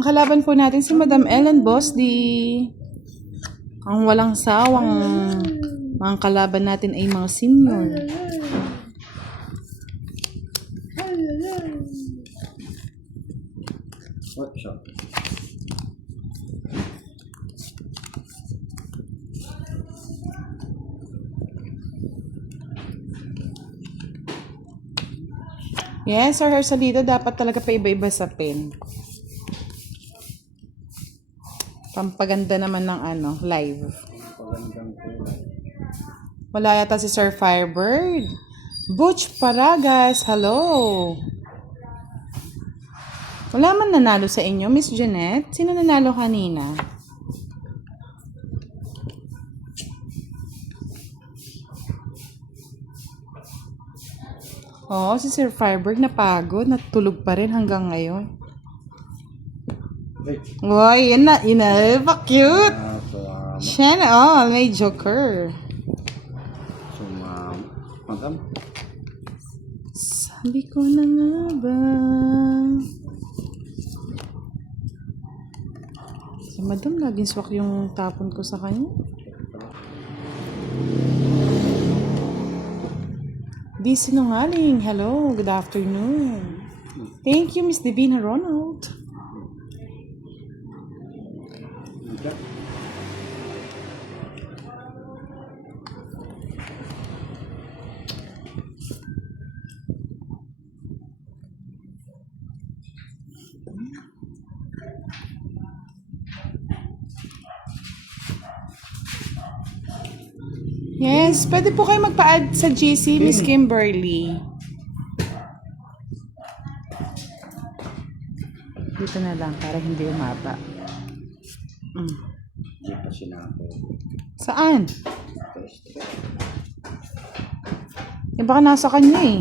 Ang kalaban po natin si Madam Ellen Boss D. Ang walang sawang mga kalaban natin ay mga senior. Yes, Sir Hersalito, dapat talaga pa iba-iba sa pen. Pampaganda naman ng live. Wala yata si Sir Firebird. Butch Paragas, hello. Wala man nanalo sa inyo, Miss Jeanette? Sino nanalo kanina? Oo, si Sir Firebird napagod. Natulog pa rin hanggang ngayon. Uy, yun na. Pa-cute. Siya na, may joker. Sabi ko na nga ba? Si Madam, laging swak yung tapon ko sa kanya. Di sinungaling. Hello, good afternoon. Thank you, Miss Divina Ronald. Yes, pwede po kayo magpa-add sa GC, Miss Kimberly. Dito na lang para hindi umaba. Hindi pa sinabi. Saan? Eh baka nasa kanya eh.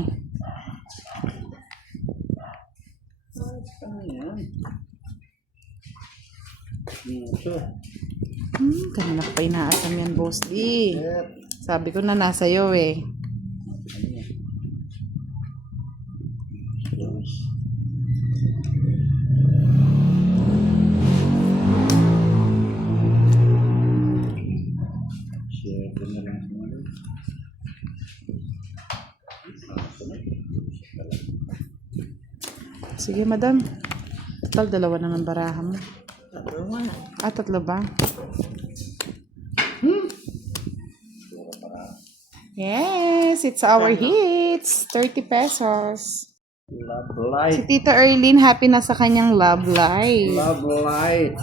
Ano yan? Kanina ko pa inaasam yan, Boss D. Sabi ko na nasa iyo eh. Sige, Madam. Total, dalawa naman baraha mo. Tatlo ba? Yes, it's our hits. 30 pesos. Love Si light. Tita Erlene, happy na sa kanyang love life. Love light.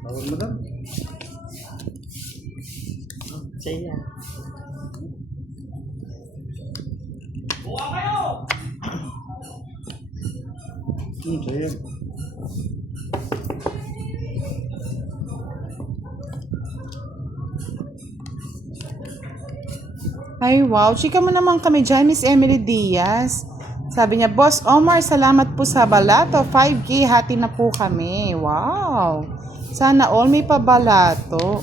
Tawag mo daw? Saya. Sa'yo. Ay, wow. Chika mo naman kami dyan, Miss Emily Diaz. Sabi niya, Boss Omar, salamat po sa balato. 5K, hati na po kami. Wow. Sana all may pabalato.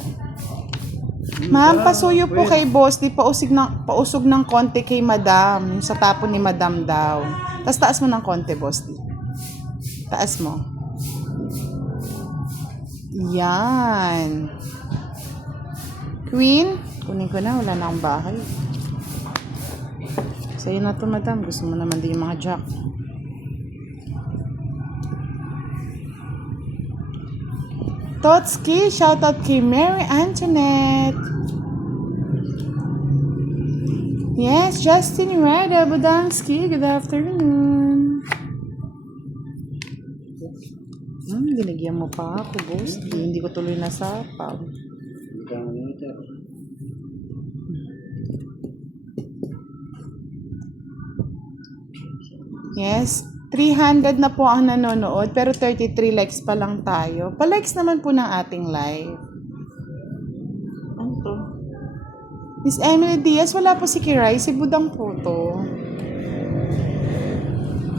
Ma'am, pasuyo po kay Boss. Di pausog ng konti kay Madam. Yung sa tapon ni Madam daw. Tapos taas mo ng konti, Boss. Taas mo. Yan. Queen, kunin ko na. Wala na akong bahay. Sa'yo na to, Madam. Gusto mo naman din yung mga jack. Totski, shoutout kay Mary Antoinette. Yes, Justin Rada Budangski, good afternoon. Binigyan mo pa ako, Boss. Hindi ko tuloy nasapaw. Yes, 300 na po ang nanonood, pero 33 likes pa lang tayo. Pa-likes naman po ng ating live. Ano to? Miss Emily Diaz, wala po si Kiray, si Budang po to.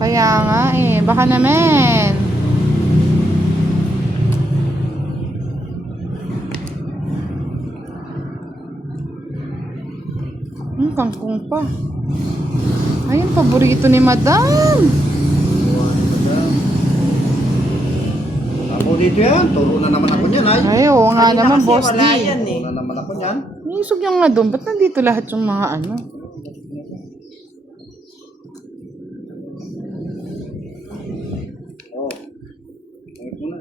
Kaya nga eh, baka naman. Kangkong pa. Ayun, paborito ni Madam. Madam. Ako dito yan. Turo na naman ako niyan, ay. Ay, oo nga Kanina naman, kasi Boss wala D. yan eh. Turo na naman ako niyan. Nisog yung nga doon. Ba't nandito lahat yung mga ano? Oh. Ito na.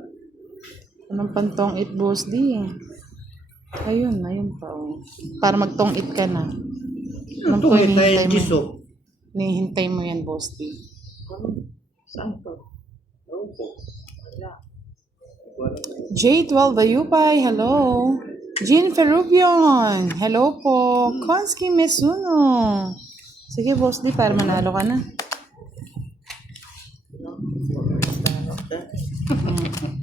Anong pantong it, Boss D? Ayun pa. Oh. Para magtong it ka na. Anong Ito, hinihintay hintay mo? giso. Hinihintay mo yan, Boss D. Saan to? J12 Ayupay, hello. Jean Ferrubion, hello po. Konski Mesuno. Sige, Boss D, para manalo ka na.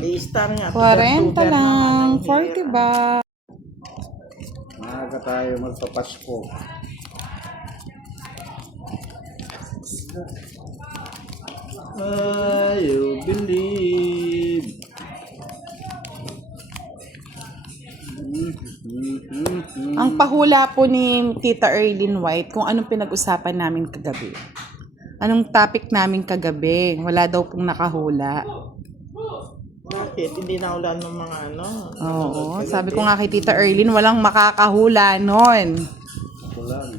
I-star nga. 40 lang, 40 ba? Maaga tayo magpapasko. I believe. Ang pahula po ni Tita Erlyn White kung anong pinag-usapan namin kagabi. Anong topic namin kagabi? Wala daw pong nakahula. Bakit? Hindi na ulan ng mga ano. Oo, sabi ko nga kay Tita Erlyn, walang makakahula nun. Ako lang.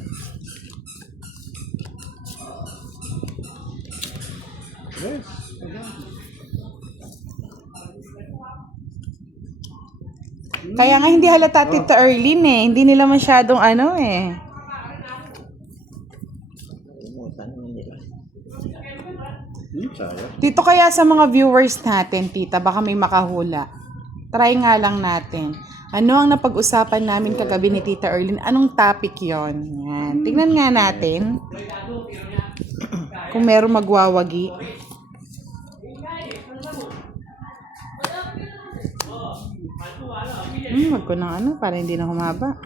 Yes. Kaya nga hindi halata Tita Erlyn eh. Hindi nila masyadong ano eh. Limutan mo nila. Sayang. Dito kaya sa mga viewers natin, Tita, baka may makahula. Try nga lang natin. Ano ang napag-usapan namin kagabi ni Tita Erlyn? Anong topic yon? Yan. Tingnan nga natin. Kung meron magwawagi. Wag ko ng ano, para hindi na humaba.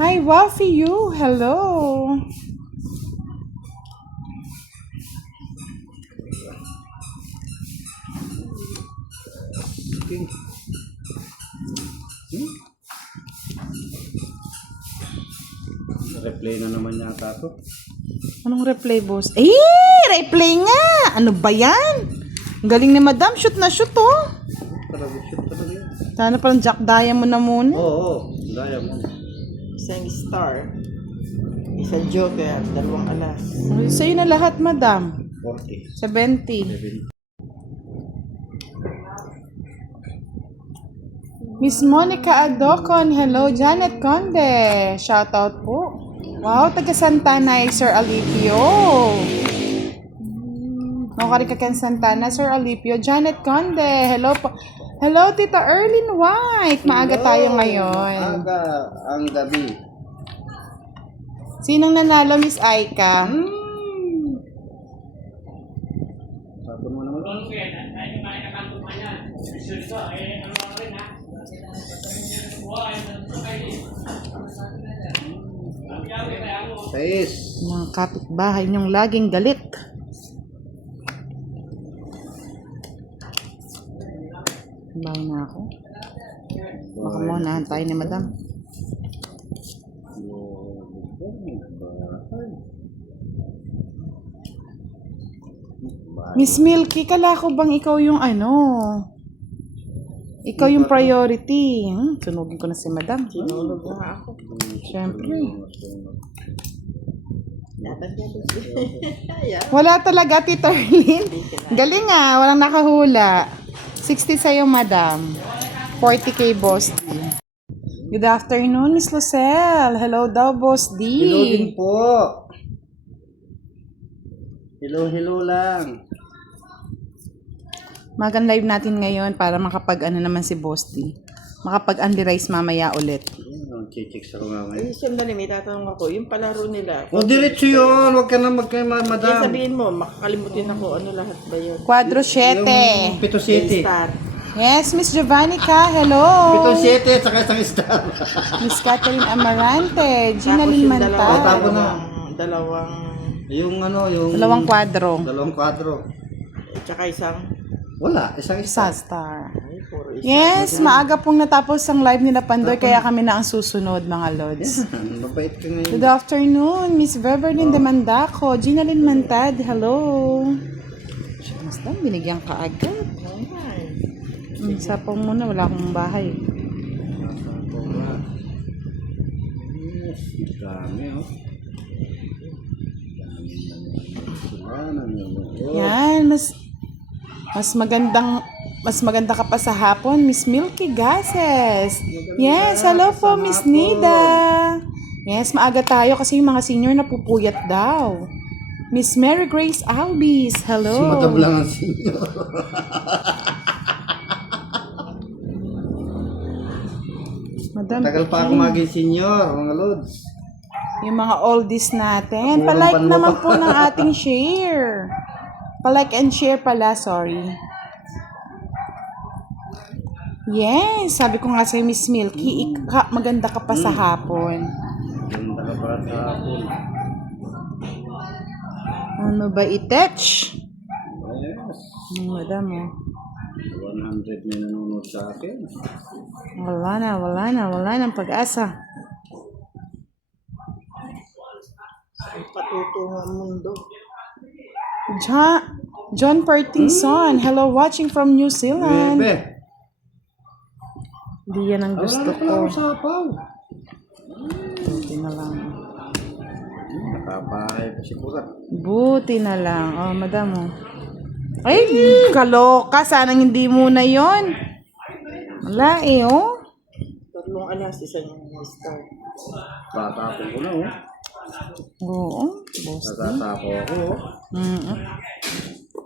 Hi, Wafi you. Hello. Okay. Replay na naman yata ito. Anong replay, boss? Eh, replay nga! Ano ba yan? Ang galing ni Madam. Shoot na shoot, oh. Talaga, shoot talaga yan. Sana parang Jack Diamond na muna. Oo, diamond. Isang star. Isang joker. 2 alas. Sa'yo na lahat, Madam. 40. 70. Miss Monica Adocon. Hello, Janet Conde. Shoutout po. Wow, taga Santana, Sir Alipio. Nakarikakan Santana, Sir Alipio. Janet Conde. Hello po. Hello, Tita Erlyn White. Maaga tayo ngayon. Maaga ang gabi. Sinong nanalo, Miss Aika? Sabi mo naman. Sais. Mga kapitbahay niyong laging galit. Bahay na ako. Baka maunahan tayo ni Madam. Miss Milky, kala ko bang ikaw yung ano? Ikaw yung priority. Sunugin ko na si Madam. Sinulog nga ako. Siyempre. Dapat yan. Ayan. Wala talaga, Tita Erlyn. Galing ah, walang nakahula. 60 sa'yo, Madam. 40K, Boss D. Good afternoon, Miss Lucelle. Hello daw, Boss D. Hello din po. Hello lang. Magan live natin ngayon para makapag ano naman si Boss D. Makapag-unli rice mamaya ulit. Chichicks ako nga ngayon. Ay, sandali, may tatanong ako. Yung palaro nila. O, diretso yun. Huwag ka na Kaya madam. sabihin mo, makakalimutin ako. Ano lahat ba yun? Quadro 7. Yung Pito City. Star. Yes, Miss Giovannica. Hello. Pito City at saka isang star. Miss Catherine Amarante. Gina Tapos yung Linmantal. Tapos na. dalawang, Yung ano, yung... Dalawang quadro. Dalawang kwadro. tsaka isang, Wala, isang Isa star. star. ay, puro Yes, maaga pong natapos ang live nila Pandoy, kaya kami na ang susunod, mga Lods. Mabait ka ngayon. Good afternoon, Miss Beverly de Mandaco, Gina Lynn Mantad, hello. Basta, binigyan ka agad. Sapong muna, wala akong bahay. Yes, dami oh. Yan, mas maganda ka pa sa hapon, Miss Milky Gases. Yes, hello po, Miss Nida. Yes, maaga tayo kasi yung mga senior napupuyat daw. Miss Mary Grace Albis, hello. Si Madam lang ang senior. Madam, Tagal pa ako maging senior, mga lods. yung mga oldies natin. Palike naman po ng ating share. Palike and share pala, sorry. Yes, sabi ko nga sa'yo, Miss Milky, maganda ka pa sa hapon. Ganda ka para sa hapon. Ano ba itech? Yes. Madam, oh. 100 na nanonood sa akin. Wala nang pag-asa. Patutungo ang mundo. John Pertingson, hello, watching from New Zealand. Bebe. Hindi yan ang gusto Wala na pala ko. ako sa apaw. Buti na lang. Nakabahay pa si Kurat. Buti na lang. Oh, madam, oh. Ay, kaloka. Sanang hindi muna yon. Wala eh, oh. Tatlong alas, isa yung start. Tatapon ko na oh. Oo. Boss. Natatapo ako oh.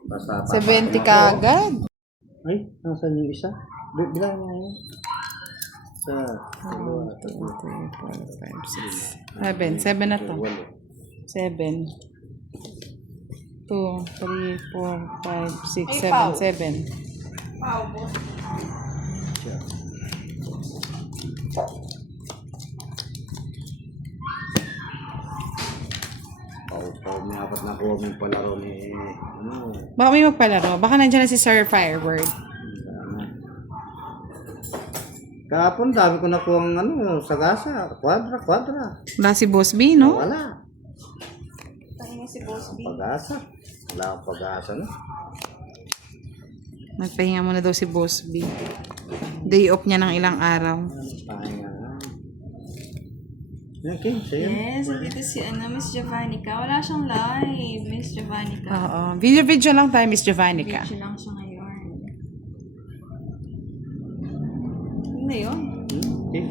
Basta 70 ka agad. Ay, nasan yung isa? Bilang nga yun. Sa 7 na to. 7. 2, 3, 4, 5, 6, 7. 7. may apat na comment palaro ni ano. Baka may magpalaro. Baka nandiyan na si Sir Firebird. Kahapon dami ko nakuha ang ano, sagasa, kwadra. Wala si Boss B, no? Wala. Tangina si Boss B. Pag-asa. Wala akong pag-asa no. Nagpahinga muna daw si Boss B. Day off niya ng ilang araw. Pahinga nga. Okay, sa'yo. Yes, dito si Miss Javanica. Wala siyang live, Miss Javanica. Oo. Video lang tayo, Miss Javanica. Video lang siya ngayon. Ano na yun? Okay.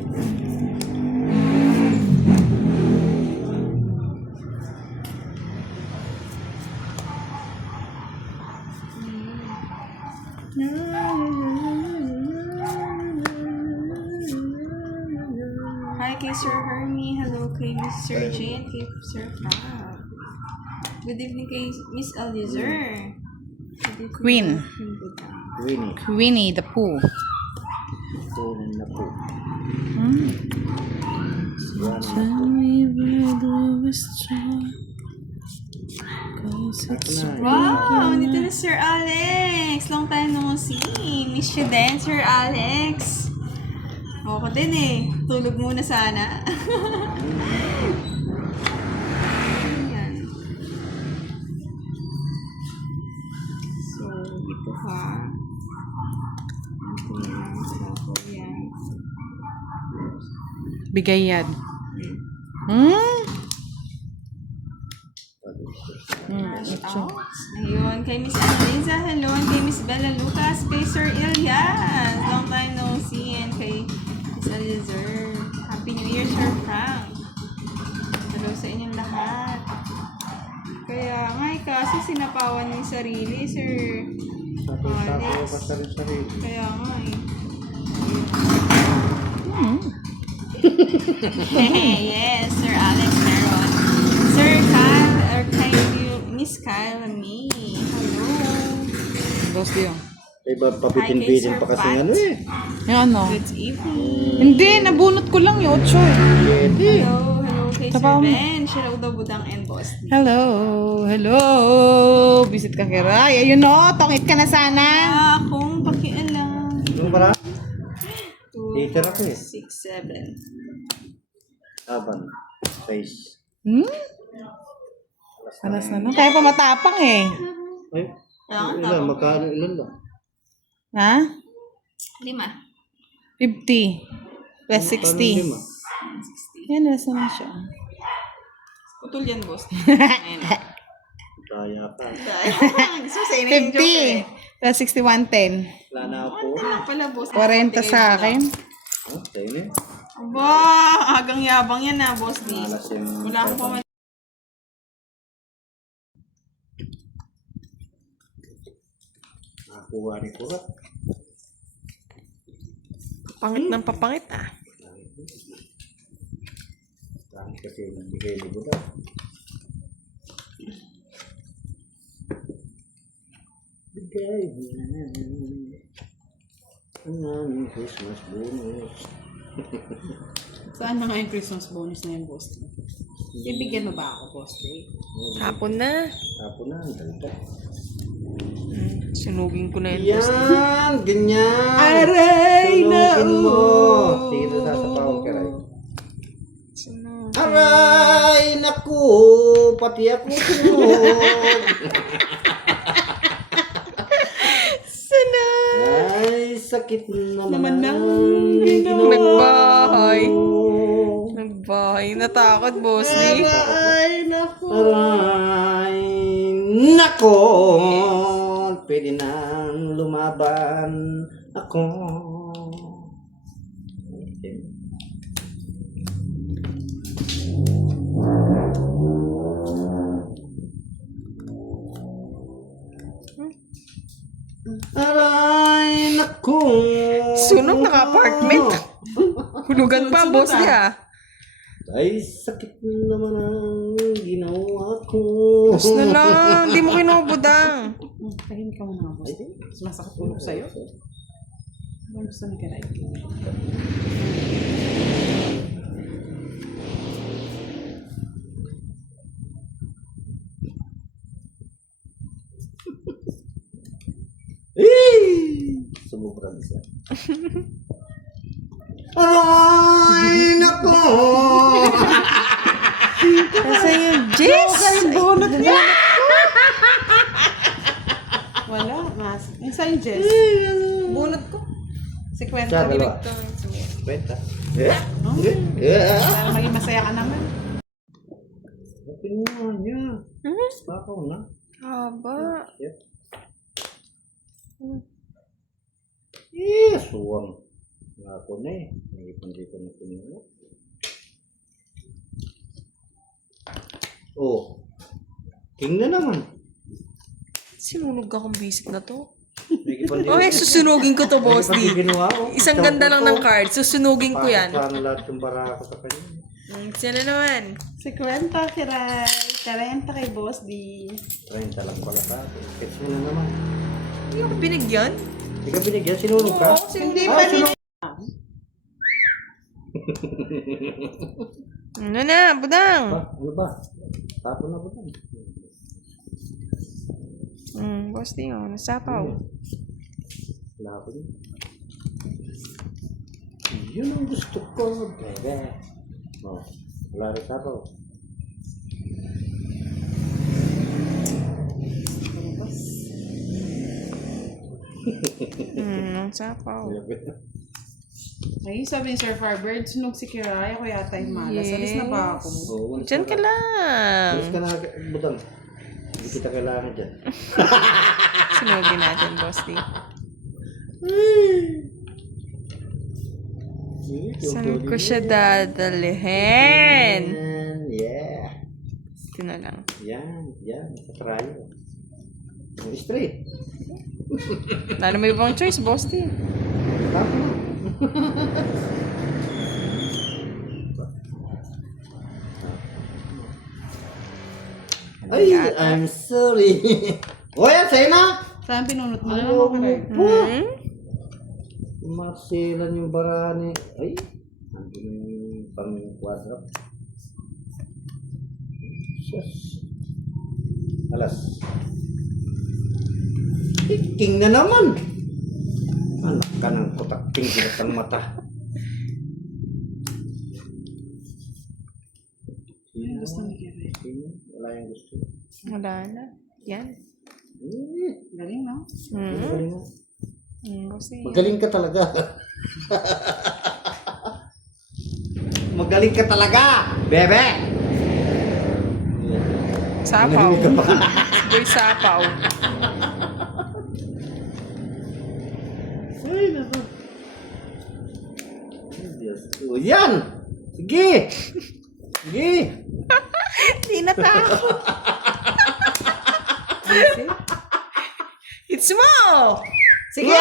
Hi kay Sir Hermie. Hello kay Miss Sir Jane. Kay Sir Fab. Good evening kay Miss Eliezer. Queen. Winnie. Winnie the Pooh. Kunin na po. Wow! Dito na Sir Alex. Long time no see. Miss you din, Sir Alex. Ako din eh. Tulog muna sana. Ayan. So, ito ha. Ito yan. So, yan. Bigay yan. Ayun, kay Miss Annalisa, hello, and kay Miss Bella Lucas, kay Sir Ilyas, long time no see, and kay Miss Eliezer. Happy New Year, Sir Frank. Hello sa inyong lahat. Kaya nga, kaso sinapawan ng sarili, Sir Alex. Kaya nga eh. Yes, Sir Alex meron. Sir Kyle, or kay Miss Kyle and me. Hello. Boss B, oh. Iba pabitin-bitin pa kasi ano eh. Yan, ano? Good evening. Hindi, nabunot ko lang yung 8 eh. Hello kay Sir Tapaw mo. Ben. Siya raw daw budang and boss. Hello. Visit ka kay Ray. Ayun, no. Tongit ka na sana. Akong pakialam. Yung para? Later ako eh. 6, 7. Laban. 6. Hmm? Alas na lang. Kaya pa matapang eh. Ay, Kailangan ilan? tapang. Magkano ilan lang? Ha? 5. 50. Plus 60. 60. Yan, nasa na siya. Putol yan, boss. Ayan. Kaya ka. So, sa inyo yung joke eh. 50. Plus 60, 110. Wala na ako. Ano pala, boss? 40 sa akin. Oh, sa'yo na. Aba, agang yabang yan na, boss. Di. Malas yung... Wala akong paman. Nakakuha ni Kurat. Pangit ng papangit ah. Dami kasi nagbigay ni Buda. Bigay mo ang aming Christmas bonus. Saan na nga yung Christmas bonus na yung boss? Bibigyan mo ba ako, boss? Hapon na. Tapos na, ang ganda. Sunugin ko na yun, boss. Yan, ganyan. Aray na Sunugin mo. Sige, ito sasapaw ka rin. Aray, naku, pati ako sunod. Ay, sakit naman ng Nagbahay. Nagbahay. Natakot, boss. Aray, naku. Aray, nako, pwede nang lumaban ako. Aray, nako. Sunog naka-apartment. Hulugan pa, boss niya. Ay, sakit naman ang ginawa ko. Boss na lang. Hindi mo kinubudang. Tahimik ka muna, boss. Mas masakit ulog sa'yo. Ano gusto ni Karay? Sumubrang isa. Aray, nako. Kasi yung Jess. Bunot niya! Wala, mas. Yung sa'yo, Jess? Bunot ko. Si Kwenta. Siya, dalawa. Kwenta. Para maging masaya ka naman. Pinuha niya. Bakaw na. Haba. Yep. Yes, suwang. Ako na eh. Naipon dito na pinuha. Oh. King na naman. Sinunog akong basic na to. Naipon dito. Okay, susunugin ko to, boss. Pag Di. ginawa ko. Isang ganda lang ng card. Susunugin ko yan. Paano lahat yung bara ko sa kanya. Sino naman? Si Kwenta, Kiray. 40 kay Boss D. 30 lang pala sa atin. Catch mo na naman. Hindi ako binigyan. Hindi ka binigyan, sinulog ka? Hindi pa rin. Ano na, budang? Ano ba? Tapo na ba ito? Boss di oh, nasapaw. Wala ko yun. Yun ang gusto ko, bebe. Oh, wala rin tapo. Nasapaw. Ay, sabi ni Sir Farbird, sunog si Kiray. Ako yata yung malas. Alis na ba ako? Oh, Diyan ka lang. Alis ka na, butang. Hindi kita kailangan dyan. Sunugin natin, boss di. Saan ko siya dadalhin? Yeah. Ito na lang. Yan. Sa trayo. Straight. Lalo may ibang choice, boss di. Tapo na. Ay, I'm sorry. O yan, sa'yo na. Saan pinunot mo? Ayaw mo po. Hmm? Masilan yung barani. Ay, nandun yung pang-quadra. Shush. Alas. King na naman. Anak ka ng kutak-ting ng mata. Wala na. Yan. Galing, no? Magaling mo. Kasi, Magaling ka talaga. Magaling ka talaga, bebe! sapaw. Boy sapaw. Ay, naku. Diyos ko. Yan! Sige! Sige! Hindi na tao. It's mo! Sige!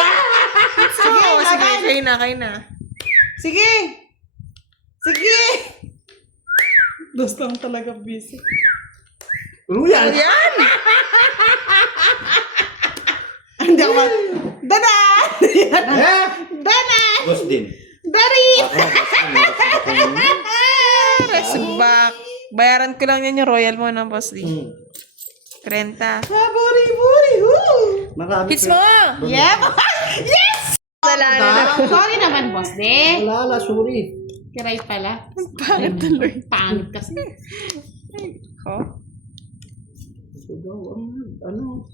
It's mo! Sige, kayo na. Sige! Sige! Dos lang talaga busy. Ano yan? Yan! Hindi ako mag... Dadan! Eh? Dadan! Boss din. Dari! Resback. Bayaran ko lang yan yung royal mo ng boss D. 30. Buri-buri! Marami Hits mo! Yep! Yes! Wala na. Sorry naman, boss de. Wala, sorry. Kiray pala. Pangit tuloy. Pangit kasi. Ko? Ito daw, ano?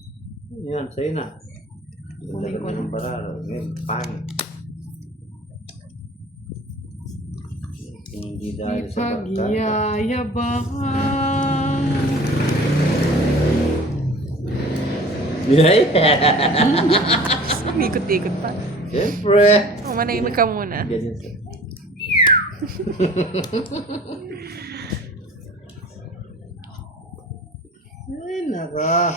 Yan, sa'yo na. Ganda ka ng baralo. Ngayon, pangit. Hindi dahil sa barkada. Pagyayabahan. Ikot-ikot pa. Siyempre. Manahimik ka muna. Ganyan siya. Ay, naka.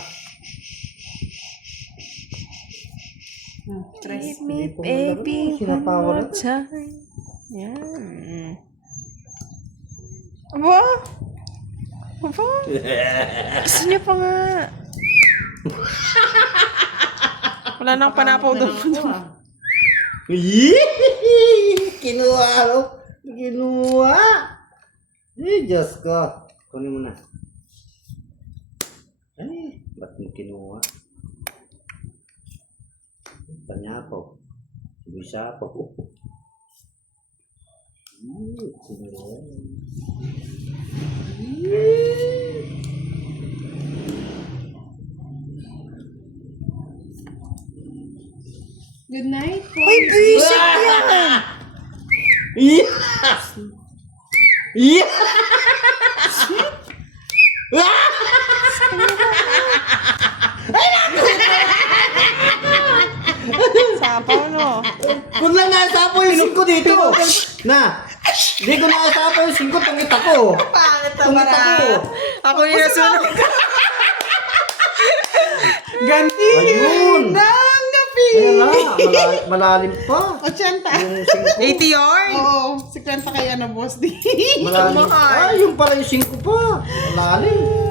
Treat Hindi me, po baby, maglaro. Sinapawa one more na. time. Yan. Aba? Aba? Gusto niya pa nga. Wala nang panapaw doon. Kinuha, ano? Kinuha. Eh, Diyos ko. Kunin mo na. Ay, ba't mo kinuha? Tanyapaw. Busapaw. Kinuha. Good night. Ay, basic yan! Yeah! Yeah! Sapaw, no? Kung lang naasapo yung 5 dito. Na! Hindi ko naasapo yung 5, tungit ako. Pangit Tungit ako. Ako yung nasunod. Ganti! Ayun! Nang napi! Ayan na, malalim pa. 80. Yung 5. 80 yarn? Oo, 50 kay ano, boss di. Malalim. Mahal. Ah, yung pala yung 5 pa. Malalim.